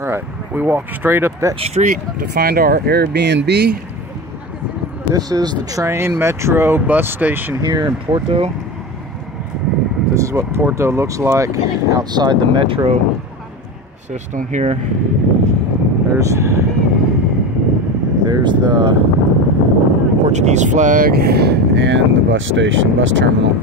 All right, we walked straight up that street to find our Airbnb. This is the train, metro, bus station here in Porto. This is what Porto looks like outside the metro system here. There's the Portuguese flag and the bus station, bus terminal.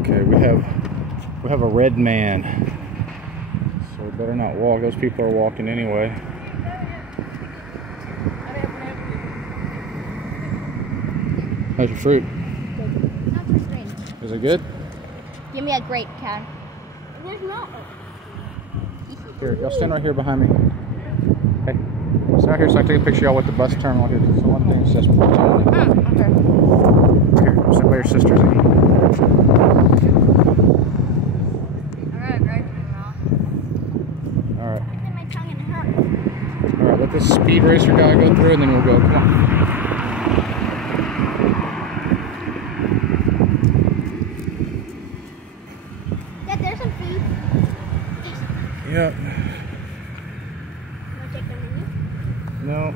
Okay, we have a red man, so we better not walk. Those people are walking anyway. How's your fruit? Good. Not too strange. Is it good? Give me a grape, Cat. There's not. Here, y'all stand right here behind me. Hey, stand right here so I can take a picture of y'all with the bus terminal here. So one thing says Porto only. Okay. Here, stand by your sisters. Alright. Alright, let this speed racer guy go through and then we'll go. Come on. Dad, there's some food. Yep. Want to take them with you? No.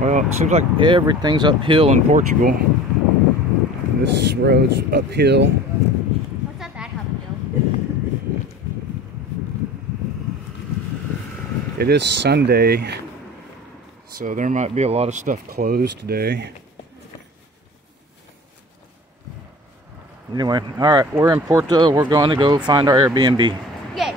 Well, it seems like everything's uphill in Portugal. This road's uphill. What's that uphill? It is Sunday, so there might be a lot of stuff closed today. Anyway, alright, we're in Porto. We're going to go find our Airbnb. Yay.